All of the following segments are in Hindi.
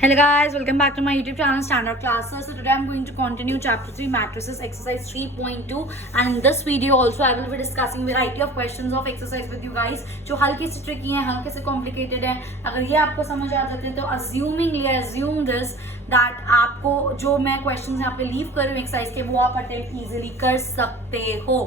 Hello guys, welcome back to my YouTube channel Standard Classes. So today I'm going to continue chapter 3 matrices exercise 3.2 and in this video also I will be discussing variety of questions of exercise with you guys जो हल्के से tricky हैं, हल्के से complicated हैं. अगर ये आपको समझ आ जाते हैं तो assume this that आपको जो मैं questions यहाँ पे leave कर रही हूँ exercise के वो आप attempt easily कर सकते हो.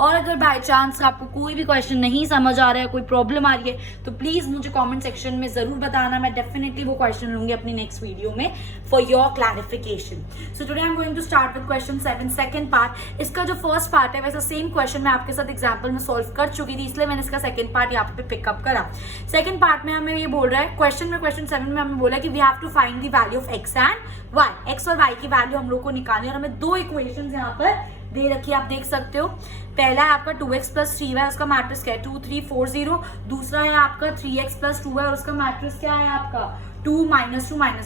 और अगर by chance आपको कोई भी question नहीं समझ आ रहा है, कोई problem आ रही है तो please मुझे comment section में जरूर बताना. मैं definitely वो question लूंगी अपनी next video में for your clarification. So today I'm going to start with question 7 second part. इसका जो first part है वैसा same question मैं आपके साथ example में solve कर चुकी थी, इसलिए मैंने इसका second part यहाँ पे pick up करा. Second part में हमें ये बोल रहा है question 7 में हमें बोला कि we have to find the value of x and y. x और y की वैल्यू हम लोग को निकालनी है और हमें दो इक्वेशंस यहाँ पर दे रखी है, आप देख सकते हो. पहला है आपका 2x + 3y, उसका मैट्रिक्स क्या है 2 3 4 0. दूसरा है आपका 3x + 2y और उसका मैट्रिक्स क्या है आपका 2 - 2 - 1 and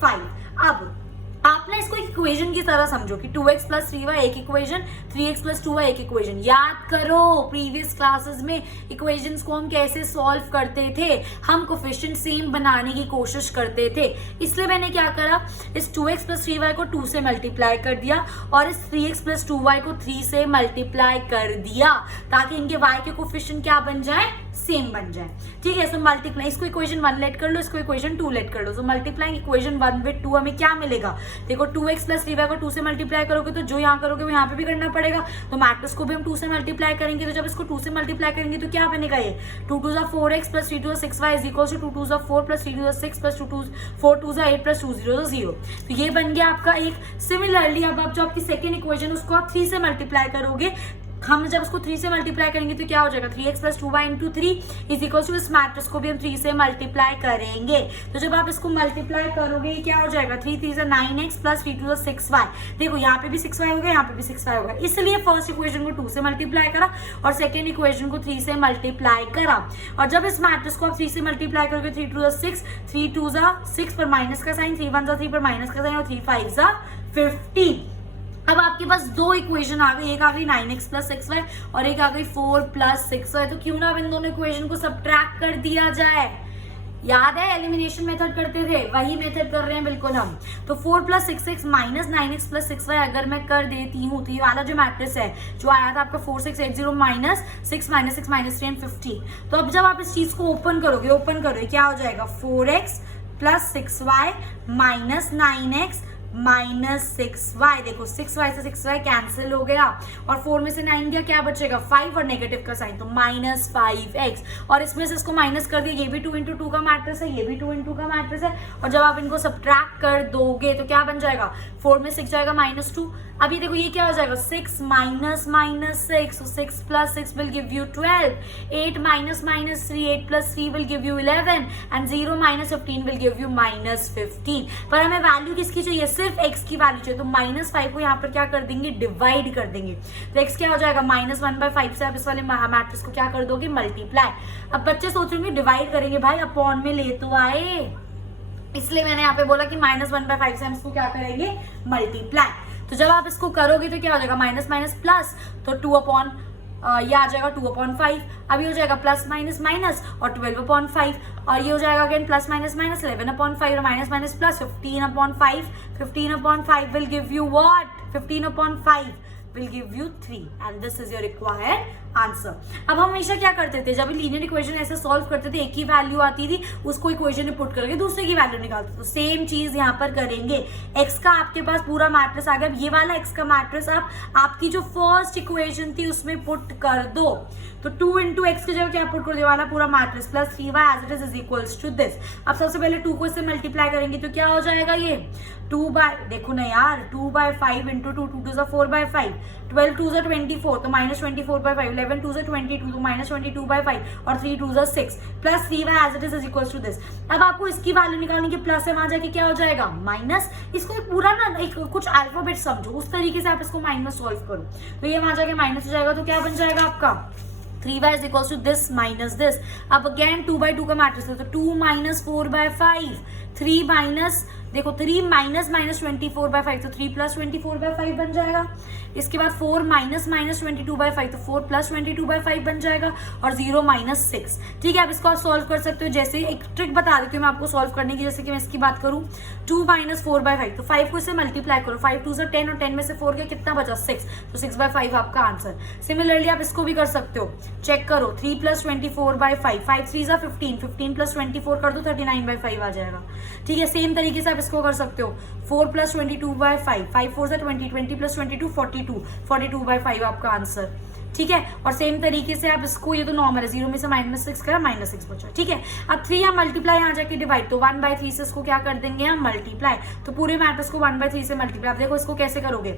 5. अब आपने इसको एक इक्वेशन की तरह समझो कि 2x + 3y एक इक्वेशन, 3x + 2y एक इक्वेशन. याद करो प्रीवियस क्लासेस में इक्वेशंस को हम कैसे सॉल्व करते थे, हम कोफिशिएंट सेम बनाने की कोशिश करते थे. इसलिए मैंने क्या करा, इस 2x + 3y को 2 से मल्टीप्लाई कर दिया और इस 3x + 2y को 3 से मल्टीप्लाई कर दिया ताकि इनके y के कोफिशिएंट क्या बन जाए, सेम बन जाए. ठीक है, सो मल्टीप्लाई, इसको इक्वेशन 1 लेट कर लो, इसको इक्वेशन 2 लेट कर लो. सो मल्टीप्लाइंग इक्वेशन 1 विद 2 हमें क्या मिलेगा, देखो 2x + 3y को 2 से मल्टीप्लाई करोगे तो जो यहाँ करोगे वो यहाँ पे भी करना पड़ेगा. तो मैट्रिक्स को भी हम 2 से मल्टीप्लाई करेंगे. तो जब इसको 2 से मल्टीप्लाई करेंगे तो क्या बनेगा, ये 2 2 = 4x + 3 2 = 6y = 2 2 = 4 + 3 2 = 6 + 2 4 2 = 8 + 2 0 0. तो ये बन गया आपका एक. सिमिलरली अब आप जो आपकी सेकेंड इक्वेशन उसको आप 3 से मल्टीप्लाई करोगे. हम जब इसको 3 से मल्टीप्लाई करेंगे तो क्या हो जाएगा, 3x + 2y × 3 = इस मैट्रिक्स को भी हम 3 से मल्टीप्लाई करेंगे. तो जब आप इसको मल्टीप्लाई करोगे क्या हो जाएगा, 3 3 = 9x + 3 2 = 6y. देखो यहाँ पे भी 6y होगा, यहाँ पे भी 6y होगा. इसलिए फर्स्ट इक्वेशन को 2 से मल्टीप्लाई करा और सेकेंड इक्वेशन को 3 से मल्टीप्लाई करा. और जब इस मैट्रिक्स को आप 3 से मल्टीप्लाई करोगे 3 2 = 6, 3 2 = 6 पर माइनस का साइन, 3 1 = 3 पर माइनस का साइन और 3 5 = 15. अब आपके पास दो इक्वेशन आ गई, एक आ गई 9x + 6y और एक आ गई 4 + 6y. तो क्यों ना अब इन दोनों इक्वेशन को सब्ट्रैक्ट कर दिया जाए. याद है एलिमिनेशन मेथड करते थे, वही मेथड कर रहे हैं बिल्कुल हम. तो 4 + 6x - 9x + 6y अगर मैं कर देती हूँ तो ये वाला जो मैट्रिक्स है जो आया था आपका 4 6 8 0 - 6 - 6 - 3 and 15. तो अब जब आप इस चीज को ओपन करोगे क्या हो जाएगा, 4x + 6y - 9x - 6y. देखो 6y से 6y कैंसिल हो गया और 4 में से 9 गया, क्या बचेगा 5 और नेगेटिव का साइन तो -5x. और इसमें से इसको माइनस कर दिया, ये भी 2 × 2 का मैट्रिक्स है, ये भी 2 × 2 का मैट्रिक्स है. और जब आप इनको सब्ट्रैक्ट कर दोगे तो क्या बन जाएगा, 4 में 6 जाएगा -2. अब ये देखो ये क्या हो जाएगा, 6 - -6, so 6 + 6 will give you 12, 8 - -3, 8 + 3 will give you 11 and 0 - 15 will give you -15. पर हमें वैल्यू किसकी चाहिए, सिर्फ x की वैल्यू चाहिए. तो -5 को यहाँ पर क्या कर देंगे, डिवाइड कर देंगे. तो x क्या हो जाएगा, -1/5 से आप इस वाले मैट्रिक्स को क्या कर दोगे, मल्टीप्लाई. अब बच्चे सोच रहे होंगे डिवाइड करेंगे, भाई अपॉन में ले तो आए, इसलिए मैंने यहाँ पे बोला कि -1/5 से हम इसको क्या करेंगे, मल्टीप्लाई. तो जब आप इसको करोगे तो क्या हो जाएगा, माइनस माइनस प्लस, तो 2 ये आ जाएगा 2/5. अब ये हो जाएगा प्लस माइनस माइनस और 12/5 और ये हो जाएगा अगेन प्लस माइनस माइनस 11/5 और minus minus plus 15/5. 15/5 will give you what, 15/5 will give you 3 and this is your required answer. अब हम हमेशा क्या करते थे, जब लीनियर इक्वेशन ऐसे सॉल्व करते थे, एक ही वैल्यू आती थी, उसको इक्वेशन में पुट करके दूसरे की वैल्यू निकालते. तो सेम चीज यहाँ पर करेंगे. एक्स का आपके पास पूरा मैट्रिक्स आ गया. ये वाला एक्स का मैट्रिक्स आप आपकी जो फर्स्ट इक्वेशन थी उसमें पुट कर दो. तो 2 × x की जगह क्या पुट कर दे, वाला पूरा matrix plus 3y as it is equals to this. अब सबसे पहले 2 को इससे मल्टीप्लाई करेंगे तो क्या हो जाएगा, ये 2/, देखो ना यार, 2/5 × 2, 2 2 = 4/5, 12 2 = 24 तो -24/5, 11 2 = 22 तो -22/5 और 3 2 = 6 plus 3y as it is equals to this. अब आपको इसकी वैल्यू निकालने की, प्लस है वहां जाके क्या हो जाएगा, माइनस. इसको एक पूरा ना एक कुछ अल्फाबेट समझो, उस तरीके से आप इसको माइनस सॉल्व करो. तो ये वहां जाके माइनस हो जाएगा तो क्या बन जाएगा आपका, 3y = this minus this. अब अगेन 2/2 का मैट्रिक्स है तो 2 - 4/5 3 माइनस, देखो 3 माइनस माइनस 24/5 तो 3 प्लस 24/5 बन जाएगा। इसके बाद 4 माइनस माइनस 22/5 तो 4 प्लस 22/5 बन जाएगा, और 0 माइनस 6। ठीक है, अब इसको आप सॉल्व कर सकते हो। जैसे एक ट्रिक बता देती हूँ मैं आपको सॉल्व करने की। जैसे कि मैं इसकी बात करूँ 2 माइनस 4/5 तो 5 को इससे मल्टीप्लाई करो, 5 2 से 10 और 10 में से 4 गया, कितना बचा 6, तो 6/5 आपका आंसर। सिमिलरली आप इसको भी कर सकते हो, चेक करो 3 प्लस 24/5, 5 3 जा 15, 15 प्लस 24 कर दो 39/5 आ जाएगा। ठीक है, सेम तरीके से आप इसको कर सकते हो 4 प्लस 22/5, 5 4 जा 20, 20 प्लस 22 42, 42/5 आपका आंसर। ठीक है, और सेम तरीके से आप इसको, ये तो नॉर्मल है, 0 में से -6 करा, -6 बचा। ठीक है, अब 3 हम मल्टीप्लाई यहाँ जाके डिवाइड, तो 1/3 से इसको क्या कर देंगे हम मल्टीप्लाई, तो पूरे मैट्रिक्स को 1/3 से मल्टीप्लाई। आप देखो इसको कैसे करोगे,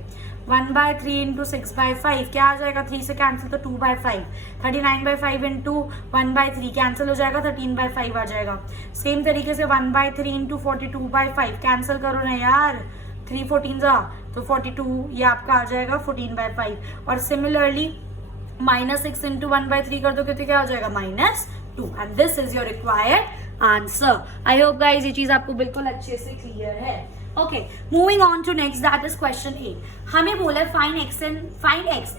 1/3 इंटू 6/5 क्या आ जाएगा, 3 से कैंसिल तो 2/5, 39/5 इंटू 1/3 कैंसिल हो जाएगा, 13/5 आ जाएगा। सेम तरीके से 1/3 इंटू 42/5 कैंसिल करो ना यार, 3 14 जा तो 42, ये आपका आ जाएगा 14/5। और सिमिलरली -6 इंटू 1/3 कर दो तो क्या हो जाएगा -2, and this is your required answer. I hope guys ये चीज आपको बिल्कुल अच्छे से क्लियर है। Okay, moving on to next, that is question 8। हमें बोला है फाइंड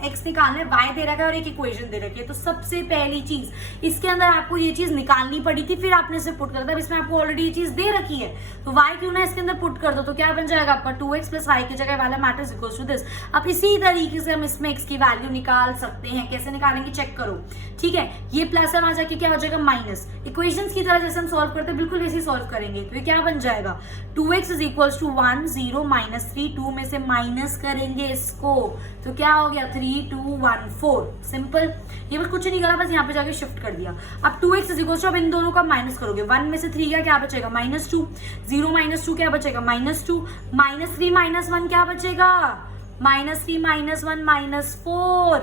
x निकालना है, y दे रखा है और एक इक्वेशन दे रखी है। तो सबसे पहली चीज इसके अंदर आपको ये चीज निकालनी पड़ी थी, फिर आपने इसे पुट कर दिया। इसमें आपको ऑलरेडी ये चीज दे रखी है, तो y क्यों ना इसके अंदर पुट कर दो, तो क्या बन जाएगा आपका 2x प्लस y की जगह वाला मैट्रिक्स इक्वल्स टू दिस। अब इसी तरीके से हम इसमें x की वैल्यू निकाल सकते हैं। कैसे निकालेंगे चेक करो। ठीक है, ये प्लस है, वहां जाके क्या हो जाएगा माइनस। इक्वेशंस की तरह जैसे हम सॉल्व करते हैं बिल्कुल वैसे ही सॉल्व करेंगे। तो ये क्या बन जाएगा 2x इज इक्वल्स टू 1 0 -3, 2 में से माइनस करेंगे इसको, तो क्या हो गया 3 2 1 4। सिंपल, ये बस कुछ नहीं करा, बस यहाँ पे जाके शिफ्ट कर दिया। अब 2x इज इक्वल्स टू, अब इन दोनों का माइनस करोगे, 1 में से 3 गया, क्या बचेगा -2, 0 -2 क्या बचेगा -2, -3 -1 क्या बचेगा -3 -1 -4।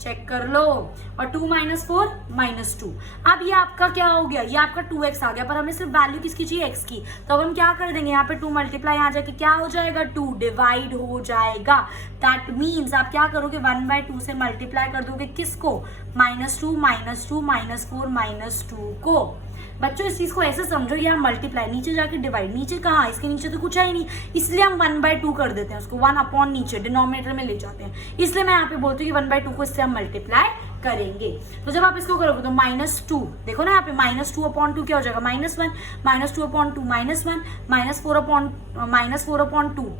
चेक कर लो, और 2 -4 -2। अब ये आपका क्या हो गया, ये आपका 2x आ गया, पर हमें सिर्फ वैल्यू किसकी चाहिए x की। तो अब हम क्या कर देंगे, यहाँ पे 2 मल्टीप्लाई यहाँ जाके क्या हो जाएगा 2 डिवाइड हो जाएगा। दैट मीन्स आप क्या करोगे 1/2 से मल्टीप्लाई कर दोगे किसको, -2 -2 -4 -2 को। बच्चों इस चीज को ऐसे समझो, ये हम मल्टीप्लाई, नीचे जाके डिवाइड, नीचे कहाँ, इसके नीचे तो कुछ है ही नहीं, इसलिए हम 1/2 कर देते हैं उसको, 1 अपॉन नीचे डिनोमिनेटर में ले जाते हैं। इसलिए मैं यहाँ पे बोलती हूँ कि 1/2 को इससे हम मल्टीप्लाई करेंगे। तो जब आप इसको करोगे तो -2, देखो ना यहाँ पे -2/2 क्या हो जाएगा -1, -2/2 -1, -4/2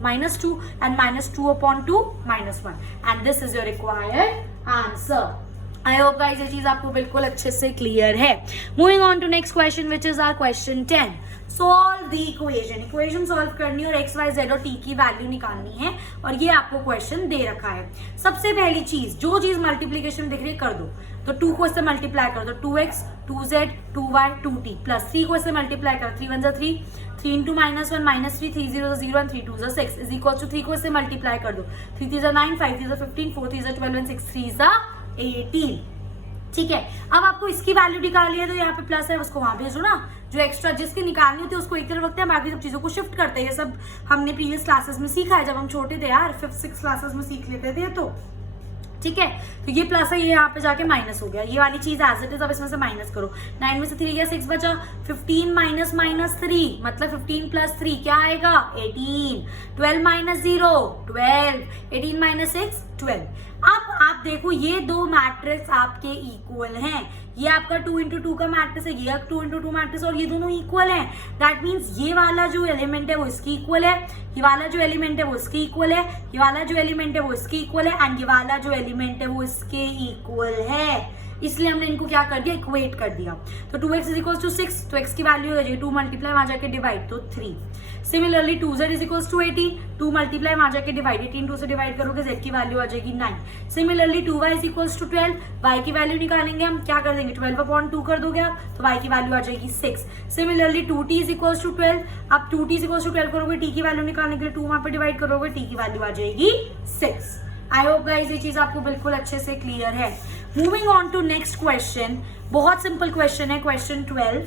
-2 and -2/2 -1, and this is your required answer. I hope guys ये चीज आपको बिल्कुल अच्छे से क्लियर है। Moving on to next question which is our question 10। Solve the equation solve करनी है और x y z और t की वैल्यू निकालनी है, और ये आपको क्वेश्चन दे रखा है। सबसे पहली चीज, जो चीज मल्टीप्लीकेशन दिख रही है कर दो, तो 2 को इससे मल्टीप्लाई कर दो, 2x 2z 2y 2t plus 3 को इससे मल्टीप्लाई कर, 3 1 जा 3, 3 इंटू -1 -3, 3 0 0 एंड 3 2 जा 6 इज इक्वल टू 3 को इससे मल्टीप्लाई कर दो, 3 3 जा 9, 5 3 जा 15, 4 3 जा 12 एंड 6 3 जा 18। ठीक है, अब आपको इसकी वैल्यू निकालनी है, तो यहाँ पे प्लस है उसको वहां भेजो ना, जो एक्स्ट्रा जिसकी निकालनी होती है उसको एक तरफ रखते हैं, बाकी सब चीजों को शिफ्ट करते हैं। ये सब हमने प्रीवियस क्लासेस में सीखा है, जब हम छोटे थे यार, 5th 6th क्लासेस में सीख लेते थे। तो ठीक है, तो ये प्लस है, ये यहाँ पे जाके माइनस हो गया, ये वाली चीज एज इट इज। अब इसमें से माइनस करो, 9 में से 3 गया 6 बचा, 15 -3 मतलब 15 प्लस 3 क्या आएगा 18, 12 -0 12, 18 -6 12। अब आप देखो ये दो मैट्रिक्स आपके इक्वल हैं, ये आपका 2 × 2 का मैट्रिक्स है, ये 2 × 2 मैट्रिक्स, और ये दोनों इक्वल हैं। दैट मीन्स ये वाला जो एलिमेंट है वो इसकी इक्वल है, ये वाला जो एलिमेंट है वो इसकी इक्वल है, ये वाला जो एलिमेंट है वो इसकी इक्वल है, एंड ये वाला जो एलिमेंट है वो इसके इक्वल है। इसलिए हमने इनको क्या कर दिया, इक्वेट कर दिया। तो 2x इज इक्वल टू 6, तो x की वैल्यू हो जाएगी 2 मल्टीप्लाई वहां जाके डिवाइड तो 3। Similarly 2z is equal to 18, 2 multiply वहां जाके डिवाइड, 18 2 से डिवाइड करोगे z की वैल्यू आ जाएगी 9। Similarly 2y is equal to 12, y की वैल्यू निकालेंगे हम, क्या कर देंगे 12/2 कर दोगे आप, तो y की वैल्यू आ जाएगी 6। Similarly 2t is equal to 12, अब 2t इज इक्वल टू 12 करोगे, t की वैल्यू निकालने के लिए 2 वहां पर डिवाइड करोगे, t की वैल्यू आ जाएगी 6। आई होप गाइस ये चीज आपको बिल्कुल अच्छे से क्लियर है। Moving on to next question, बहुत सिंपल क्वेश्चन है, क्वेश्चन 12।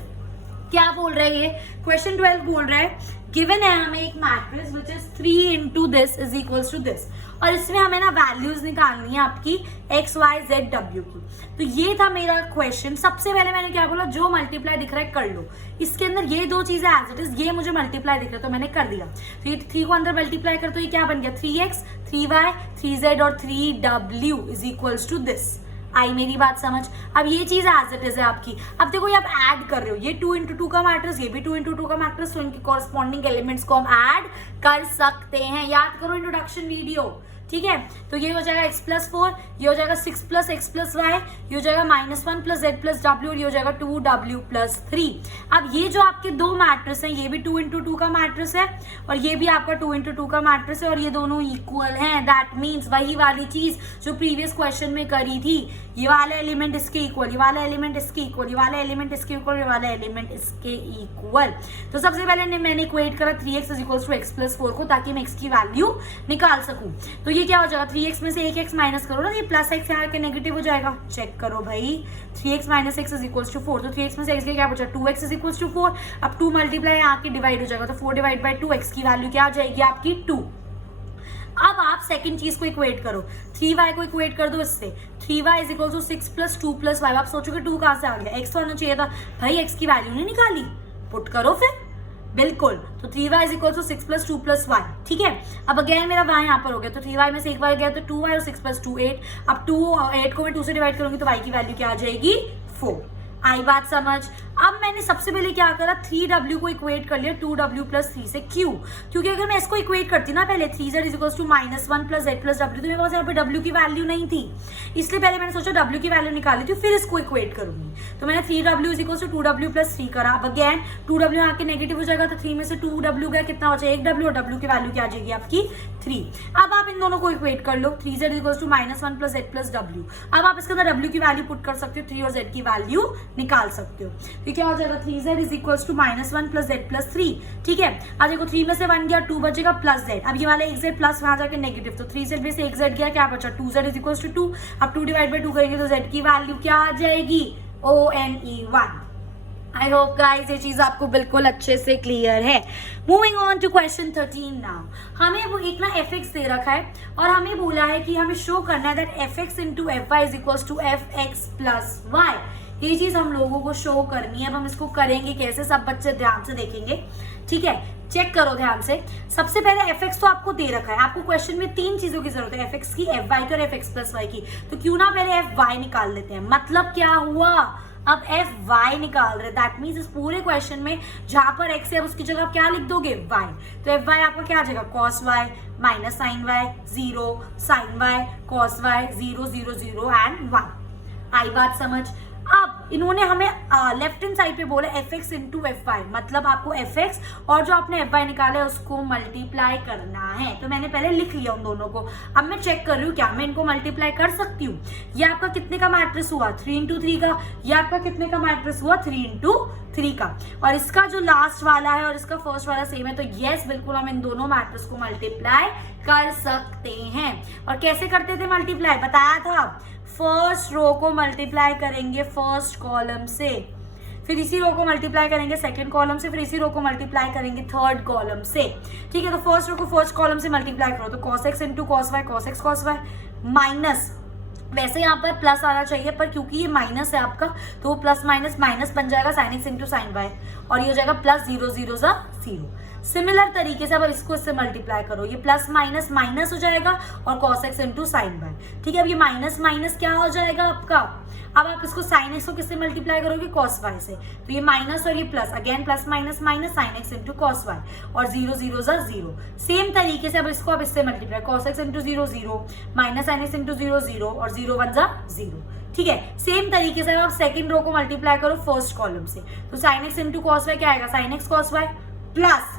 क्या बोल रहा है ये क्वेश्चन 12 बोल रहा है गिवन है हमें एक matrix which is 3 into this is equals to this, और इसमें हमें ना वैल्यूज निकालनी है आपकी x y z w की। तो ये था मेरा क्वेश्चन। सबसे पहले मैंने क्या बोला, जो मल्टीप्लाई दिख रहा है कर लो। इसके अंदर ये दो चीजें एज इट इज, ये मुझे मल्टीप्लाई दिख रहा है तो मैंने कर दिया। तो ये 3 को अंदर मल्टीप्लाई कर, तो ये क्या बन गया 3x 3y 3z और 3w is equals to this. आई मेरी बात समझ। अब ये चीज एज इट इज है आपकी। अब देखो ये आप ऐड कर रहे हो, ये 2 into 2 का मैट्रिक्स, ये भी 2 into 2 का मैट्रिक्स, तो इनके कॉरस्पॉन्डिंग एलिमेंट्स को हम ऐड कर सकते हैं। याद करो इंट्रोडक्शन वीडियो, ठीक है। तो ये हो जाएगा x+4, ये हो जाएगा 6 + x + y, ये हो जाएगा -1 + z + w, और ये हो जाएगा 2w + 3। अब ये जो आपके दो मैट्रिक्स हैं, ये भी 2 into 2 का मैट्रिक्स है और ये भी आपका 2 into 2 का मैट्रिक्स है, और ये दोनों इक्वल हैं। दैट मीन्स वही वाली चीज जो प्रीवियस क्वेश्चन में करी थी, ये वाला एलिमेंट इसके इक्वल, ये वाला एलिमेंट इसके इक्वल, ये वाला एलिमेंट इसके इक्वल, ये वाला एलिमेंट इसके इक्वल। तो सबसे पहले मैंने इक्वेट करा 3x = x+4 को, ताकि मैं x की वैल्यू निकाल सकूं। तो ये क्या हो जाएगा, 3x में से 1x माइनस करो ना, ये +x यहाँ के नेगेटिव हो जाएगा। चेक करो भाई, 3x - x = 4, तो 3x में से x के क्या बचा 2x = 4। अब 2 मल्टीप्लाई यहाँ के डिवाइड हो जाएगा, तो 4 / 2, x की वैल्यू क्या आ जाएगी आपकी 2। अब आप सेकंड चीज को इक्वेट करो, 3y को इक्वेट कर दो इससे, 3y = 6 + 2 + y। आप सोचोगे 2 कहाँ से आ गया, x तो आना चाहिए था भाई, x की वैल्यू नहीं निकाली, पुट करो फिर, बिल्कुल। तो 3y = 6 + 2 + y, ठीक है। अब अगेन मेरा y यहाँ पर हो गया, तो 3y में से 1y गया तो 2y, और 6 + 2 8। अब 8 को मैं 2 से डिवाइड करूंगी तो y की वैल्यू क्या आ जाएगी 4। आई बात समझ। अब मैंने सबसे पहले क्या करा, 3w को इक्वेट कर लिया 2w + 3 से। क्यों? क्योंकि अगर मैं इसको इक्वेट करती ना पहले 3z = -1 + z + w, तो मेरे पास यहाँ पे w की वैल्यू नहीं थी, इसलिए पहले मैंने सोचा w की वैल्यू निकाली थी, फिर इसको इक्वेट करूंगी। तो मैंने 3w = 2w + 3 करा। अब अगेन 2w यहाँ के नेगेटिव हो जाएगा, तो 3 में से 2w गया, कितना हो जाएगा 1w, और w की वैल्यू क्या आ जाएगी आपकी 3। अब आप इन दोनों को इक्वेट कर लो, 3z = -1 + z + w। अब आप इसके अंदर w की वैल्यू पुट कर सकते हो, 3 और z की वैल्यू निकाल सकते हो। तो क्या हो जाएगा 3z = -1 + z + 3, ठीक है। अब देखो 3 में से 1 गया, 2 बचेगा +z। अब ये वाला 1z प्लस वहां जाके नेगेटिव, तो 3z में से 1z गया, क्या बचा 2z = 2। अब 2 / 2 करेंगे तो z की वैल्यू क्या आ जाएगी ONE1। आई होप गाइस ये चीज आपको बिल्कुल अच्छे से क्लियर है। Moving on to question 13 now. हमें वो एक ना fx दे रखा है और हमें बोला है कि हमें शो करना है that fx × fy = fx + y। ये चीज हम लोगों को शो करनी है। अब हम इसको करेंगे कैसे, सब बच्चे ध्यान से देखेंगे, ठीक है। चेक करो ध्यान से। सबसे पहले fx तो आपको दे रखा है, आपको क्वेश्चन में 3 चीजों की जरूरत है, fx की, fy की और fx + y की। तो क्यों ना पहले fy निकाल लेते हैं। मतलब क्या हुआ, अब fy निकाल रहे, दैट मीन्स इस पूरे क्वेश्चन में जहां पर x है उसकी जगह आप क्या लिख दोगे y। तो fy आपका क्या आ जाएगा cos y - sin y 0, sin y cos y 0 0 0 and 1। आई बात समझ। अब इन्होंने हमें लेफ्ट हैंड साइड पे बोला fx × fy, मतलब आपको fx और जो आपने fy निकाला है उसको मल्टीप्लाई करना है। तो मैंने पहले लिख लिया उन दोनों को। अब मैं चेक कर रही हूँ क्या मैं इनको मल्टीप्लाई कर सकती हूँ। ये आपका कितने का मैट्रिक्स हुआ 3 × 3 का, ये आपका कितने का मैट्रिक्स हुआ 3 × 3 का, और इसका जो लास्ट वाला है और इसका फर्स्ट वाला सेम है। तो यस बिल्कुल हम इन दोनों मैट्रिक्स को मल्टीप्लाई कर सकते हैं। और कैसे करते थे मल्टीप्लाई, बताया था। फर्स्ट रो को मल्टीप्लाई करेंगे फर्स्ट कॉलम से, फिर इसी रो को मल्टीप्लाई करेंगे सेकंड कॉलम से, फिर इसी रो को मल्टीप्लाई करेंगे थर्ड कॉलम से, ठीक है। तो फर्स्ट रो को फर्स्ट कॉलम से मल्टीप्लाई करो, तो cos x × cos y cos x cos y minus, वैसे यहाँ पर प्लस आना चाहिए पर क्योंकि ये माइनस है आपका तो प्लस माइनस माइनस बन जाएगा sin x × sin y, और ये हो जाएगा +0 0 0। सिमिलर तरीके से अब इसको इससे मल्टीप्लाई करो, ये प्लस माइनस माइनस हो जाएगा और cos x × sin y, ठीक है। अब ये माइनस माइनस क्या हो जाएगा आपका, अब आप इसको sin x को किससे मल्टीप्लाई करोगे cos y से, तो ये माइनस और ये plus, again plus minus minus sin x × cos y, और 0 0 0। सेम तरीके से अब इसको आप इससे multiply cos x × 0 0 minus sin x × 0 0 और 0 1 0, ठीक है। सेम तरीके से आप सेकंड रो को मल्टीप्लाई करो फर्स्ट कॉलम से, तो sin x × cos y क्या आएगा sin x cos y plus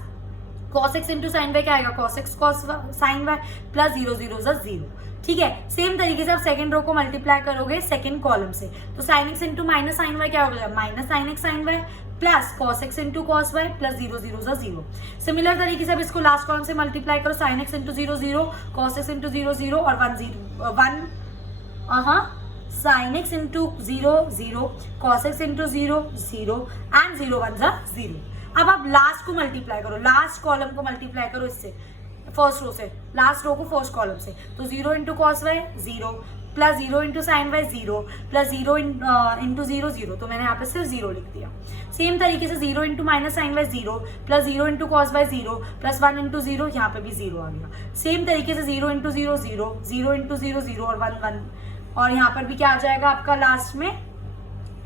cos x × sin y क्या आएगा cos x cos sin y plus 0 0 0, ठीक है। सेम तरीके से आप सेकंड रो को मल्टीप्लाई करोगे सेकंड कॉलम से, तो sin x × -sin y क्या हो जाएगा -sin x sin y plus cos x × cos y plus 0 0 0। Similar तरीके से अब इसको लास्ट कॉलम से मल्टीप्लाई करो sin x × 0 0 cos x × 0 0 और 1 0 1 sine x into 0 0, cos x into 0 0 and 0 1 जा 0। अब आप लास्ट को मल्टीप्लाई करो, लास्ट कॉलम को मल्टीप्लाई करो इससे, फर्स्ट रो से, लास्ट रो को फर्स्ट कॉलम से। तो 0 into cos y 0, plus 0 into sine y 0, plus 0 into 0 0, तो मैंने यहाँ पे सिर्फ 0 लिख दिया। सेम तरीके से 0 into minus sine y 0, plus 0 into cos y 0, plus 1 into 0, यहाँ पे भी 0 आ गया। सेम तरीके से 0 इंटू 0 0, 0 इंटू 0 0 और 1 1, और यहाँ पर भी क्या आ जाएगा आपका लास्ट में,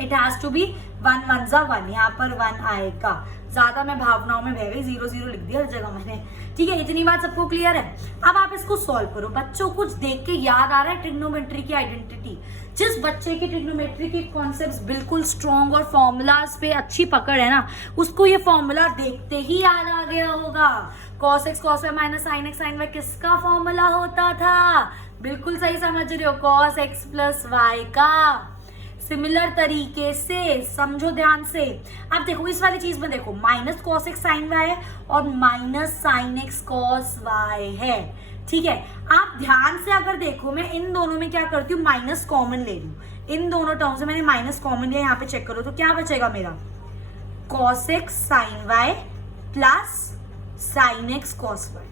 इट हैज टू बी 1 1 जा 1, यहाँ पर 1 आएगा। ज्यादा मैं भावनाओं में बह गई, 0 0 लिख दिया हर जगह मैंने। ठीक है, इतनी बात सबको क्लियर है। अब आप इसको सॉल्व करो। बच्चों कुछ देख के याद आ रहा है ट्रिग्नोमेट्री की आइडेंटिटी? जिस बच्चे की ट्रिग्नोमेट्री के कॉन्सेप्ट्स बिल्कुल स्ट्रॉन्ग और फॉर्मूलाज पे अच्छी पकड़ है ना, उसको ये फॉर्मूला देखते ही याद आ गया होगा। cos x cos y minus sin x sin y किसका फॉर्मूला होता था? बिल्कुल सही समझ रहे हो, cos x प्लस y का। सिमिलर तरीके से समझो ध्यान से। अब देखो इस वाली चीज में देखो, minus cos x sin y है और minus sin x cos y है। ठीक है, आप ध्यान से अगर देखो, मैं इन दोनों में क्या करती हूँ, माइनस कॉमन ले लूँ। इन दोनों टर्म से मैंने माइनस कॉमन लिया, यहाँ पे चेक करो तो क्या बचेगा मेरा, cos x sin y plus sin x cos y।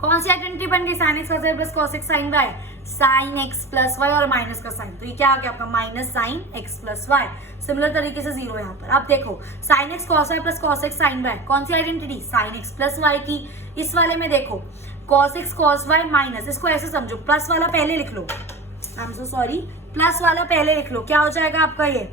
कौन सी आइडेंटिटी बन गई, sin x cos y plus cos x sin y, sin x plus y और माइनस का साइन, तो ये क्या आ गया आपका minus sin x plus y। Similar तरीके से 0 यहाँ पर। अब देखो sin x cos y plus cos x sin y, कौन सी identity, sin x plus y की। इस वाले में देखो cos x cos y minus, इसको ऐसे समझो, प्लस वाला पहले लिख लो, I am so sorry, plus वाला पहले लिख लो, क्या हो जाएगा आपका ये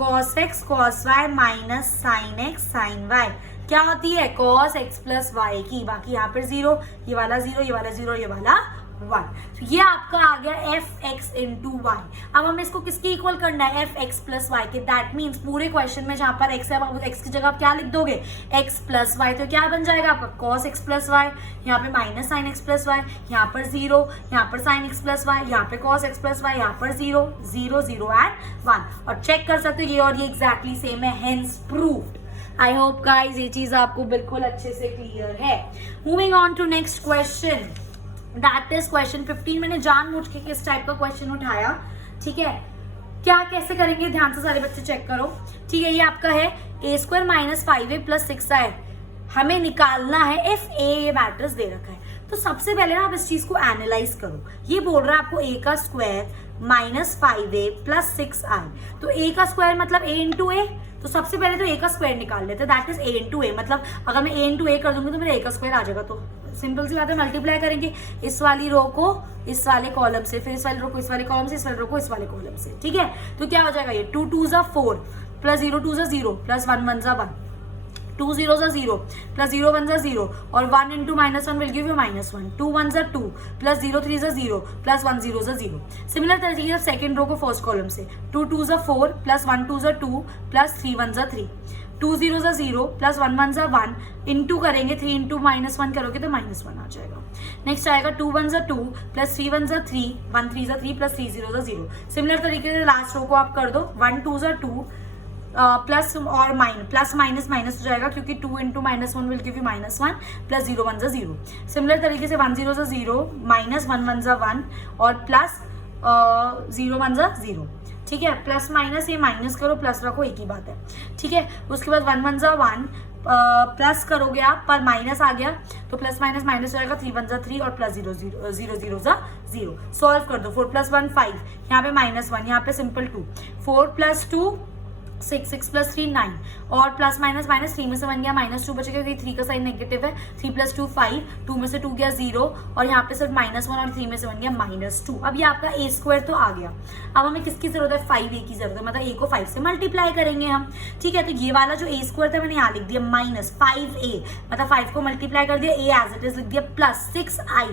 cos x cos y minus sin x sin y, क्या होती है cos x प्लस y की। बाकी यहाँ पर 0, ये वाला 0, ये वाला 0, ये वाला 1, तो ये आपका आ गया एफ एक्स इंटू वाई। अब हमें इसको किसके इक्वल करना है, एफ एक्स प्लस वाई के। दैट मीन्स पूरे क्वेश्चन में जहां पर एक्स है, अब एक्स की जगह आप क्या लिख दोगे, एक्स प्लस वाई, तो क्या बन जाएगा आपका कॉस एक्स प्लस वाई, यहाँ पे minus sine x plus y, यहाँ पर 0, यहाँ पर साइन एक्स प्लस वाई, यहाँ पे कॉस एक्स प्लस वाई, यहाँ पर 0 0 0 एंड 1। और चेक कर सकते हो ये और ये एग्जैक्टली सेम है, hence proved. I hope guys ये चीज आपको बिल्कुल अच्छे से क्लियर है। Moving on to next question, that is question 15। मैंने जानबूझ के किस टाइप का क्वेश्चन उठाया, ठीक है, क्या कैसे करेंगे ध्यान से सारे बच्चे चेक करो। ठीक है, ये आपका है a square minus 5a plus 6i, हमें निकालना है एफ ए, ये मैट्रिक्स दे रखा है। तो सबसे पहले ना आप इस चीज को एनालाइज करो। ये बोल रहा है आपको a का square minus 5a plus 6i, तो a का स्क्वायर मतलब a इंटू ए, तो सबसे पहले तो a का स्क्वायर निकाल लेते हैं, दैट इज a इंटू ए। मतलब अगर मैं a इंटू ए कर दूंगी तो मेरा a का स्क्वायर आ जाएगा। तो सिंपल सी बात है, मल्टीप्लाई करेंगे इस वाली रो को इस वाले कॉलम से, फिर इस वाली रो को इस वाले कॉलम से, इस वाले रो को इस वाले कॉलम से। ठीक है, तो क्या हो जाएगा, ये 2 2 जा 4 प्लस 0 2 जा 0 प्लस 1 1 जा 1, 2 0 जा 0 प्लस 0 1 जा 0 और 1 into minus 1 will give you minus 1, 2 1 जा 2 प्लस 0 3 जा 0 प्लस 1 0 जा 0। सिमिलर तरीके से सेकंड रो को फर्स्ट कॉलम से 2 2 जा 4 प्लस 1 2 जा 2 प्लस 3 1 जा 3, 2 0 जा 0 प्लस 1 1 जा 1, इंटू करेंगे 3 इंटू माइनस 1 करोगे तो माइनस 1 आ जाएगा। नेक्स्ट आएगा 2 1 जा 2 प्लस 3 1 जा 3, 1 3 जा 3 प्लस 3 0 जा 0। सिमिलर तरीके से लास्ट रो को आप कर दो, 1 2 जा 2 प्लस और प्लस माइनस माइनस हो जाएगा क्योंकि 2 into minus 1 will give you minus 1 plus 0 1 जा 0। सिमिलर तरीके से 1 0 जा 0 माइनस 1 1 जा 1 और प्लस 0 1 जा 0। ठीक है, प्लस माइनस ये माइनस करो प्लस रखो, एक ही बात है। ठीक है, उसके बाद 1 1 जा 1 प्लस करोगे आप, पर माइनस आ गया तो प्लस माइनस माइनस हो जाएगा, 3 1 जा 3 और प्लस 0 0 0 0 जा 0। सॉल्व कर दो, 4 प्लस 1 5, यहाँ पे माइनस 1, यहाँ पे सिंपल 2, 4 प्लस 2 6 6 प्लस 3 9 और प्लस माइनस माइनस 3 में से 1 गया माइनस 2 बचेगा क्योंकि 3 का साइन नेगेटिव है। 3 प्लस 2 5, 2 में से 2 गया 0 और यहाँ पे सिर्फ माइनस 1 और 3 में से 1 गया माइनस 2। अब ये आपका a स्क्वायर तो आ गया। अब हमें किसकी जरूरत है, 5a की जरूरत है, मतलब a को 5 से मल्टीप्लाई करेंगे हम। ठीक है, तो ये वाला जो a स्क्वायर था मैंने यहाँ लिख दिया माइनस 5a, मतलब 5 को मल्टीप्लाई कर दिया, a एज इट इज लिख दिया प्लस 6i।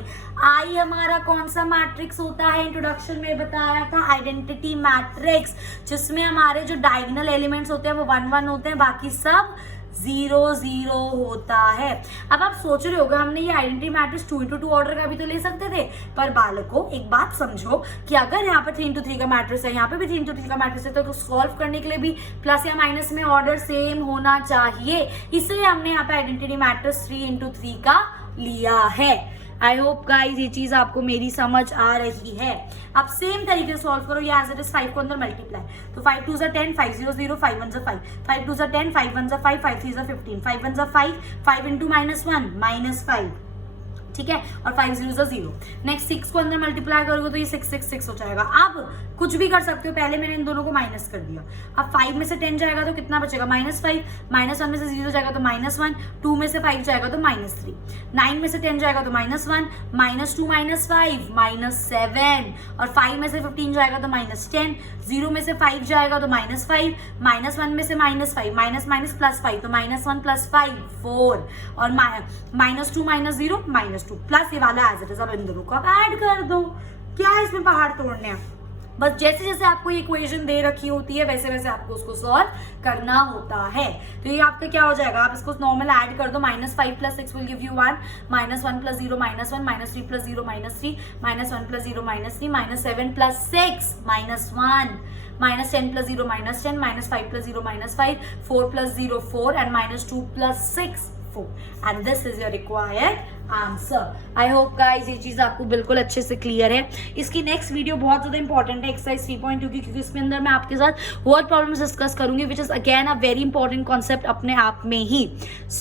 आई हमारा कौन सा मैट्रिक्स होता है, इंट्रोडक्शन में बताया था आइडेंटिटी मैट्रिक्स, जिसमें हमारे जो डायगोनल एलिमेंट्स होते हैं वो 1 1 होते हैं, बाकी सब 0 0 होता है। अब आप सोच रहे होगे हमने ये आइडेंटिटी मैट्रिक्स 2 into 2 ऑर्डर का भी तो ले सकते थे, पर बालकों एक बात समझो कि अगर यहाँ पर 3 into 3 का मैट्रिक्स है, यहाँ पे भी 3 into 3 का मैट्रिक्स है, तो सॉल्व करने के लिए भी प्लस या माइनस में ऑर्डर सेम होना चाहिए, इसलिए हमने यहाँ पे आइडेंटिटी मैट्रिक्स 3 into 3 का लिया है। आई होप गाइज ये चीज आपको मेरी समझ आ रही है. अब सेम तरीके से सॉल्व करो, या एज इट इज 5 को अंदर मल्टीप्लाई. तो 5 2 10, 5 0 0, 5 1 5, 5 2 10, 5 1 5, 5 3 15, 5 1 5, 5 into -1 -5. ठीक है, और 5 0 0. नेक्स्ट 6 को अंदर मल्टीप्लाई करोगे तो ये 6 6 6 हो जाएगा. अब कुछ भी कर सकते हो, पहले मैंने इन दोनों को माइनस कर दिया. अब 5 में से 10 जाएगा तो कितना बचेगा? -5. -1 में से 0 जाएगा तो -1. 2 में से 5 जाएगा तो -3. 9 में से 10 जाएगा तो -1. -2 -5 -7. और 5 में से 15 जाएगा तो -10. 0 में से 5 जाएगा तो -5. -1 में से -5, माइनस प्लस 5 तो -1 + 5 4. और -2 -0 -2 प्लस ये वाला एज इट इज. अब इन दोनों को आप ऐड कर दो. क्या है इसमें पहाड़ तोड़ने हैं? बस जैसे जैसे आपको इक्वेशन दे रखी होती है वैसे वैसे आपको उसको सॉल्व करना होता है. तो ये आपका क्या हो जाएगा? आप इसको नॉर्मल ऐड कर दो. -5 + 6 will give you 1. -1 + 0 -1, -3 + 0 -3, -1 + 0 -3, -7 + 6 -1, -10 + 0 -10, -5 + 0 -5, 4 + 0 4, and -2 + 6 4. And this is your required answer. I hope guys ये चीज आपको बिल्कुल अच्छे से क्लियर है. इसकी नेक्स्ट वीडियो बहुत ज्यादा इंपॉर्टेंट है एक्सरसाइज 3.2 की, क्योंकि इसके अंदर मैं आपके साथ वर्ड प्रॉब्लम्स डिस्कस करूंगी which is again a very important concept अपने आप में ही.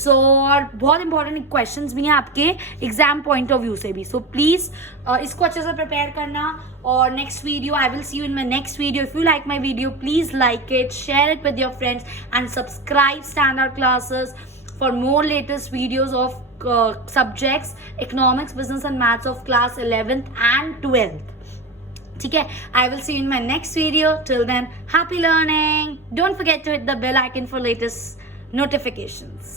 और बहुत इंपॉर्टेंट क्वेश्चंस भी हैं आपके एग्जाम पॉइंट ऑफ व्यू से भी. सो प्लीज इसको अच्छे से प्रिपेयर करना. और next video I will see you in my next video. If you like my video please like it, share it with your friends and subscribe standard classes for more latest videos of subjects economics, business and maths of class 11th and 12th. ठीक है, I will see you in my next video. Till then, happy learning. Don't forget to hit the bell icon for latest notifications.